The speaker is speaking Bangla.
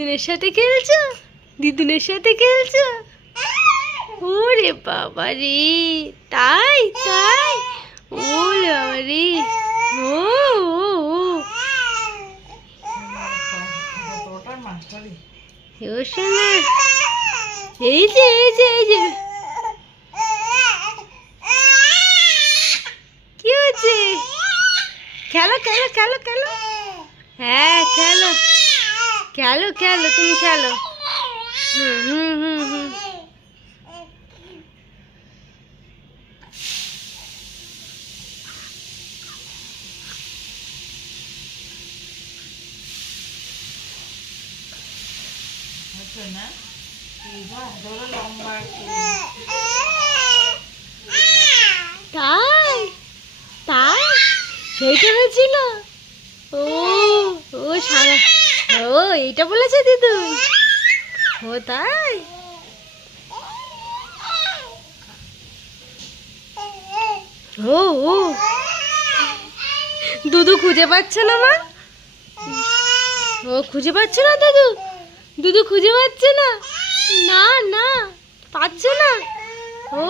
দিদুনের সাথে খেলছো? দিদুনের সাথে খেলছো? ওরে বাবা রে, তাই তাই, ওরে বাবা রে, ও ও ও শোনা, এই যে এই যে এই যে, কি হচ্ছে? খেলো খেলো খেলো খেলো, হ্যাঁ খেলো খেলো খেলো, তুমি খেলো। হুম হুম হুম হুম। তাই তাই, সেইটা হয়েছিল? ও ও সারা, ও এইটা বলেছে দিদু? ও তাই, ও ও দুদু খুঁজে পাচ্ছে না মা? ও খুঁজে পাচ্ছে না দাদু? দুদু খুঁজে পাচ্ছে না? না না, পাচ্ছে না। ও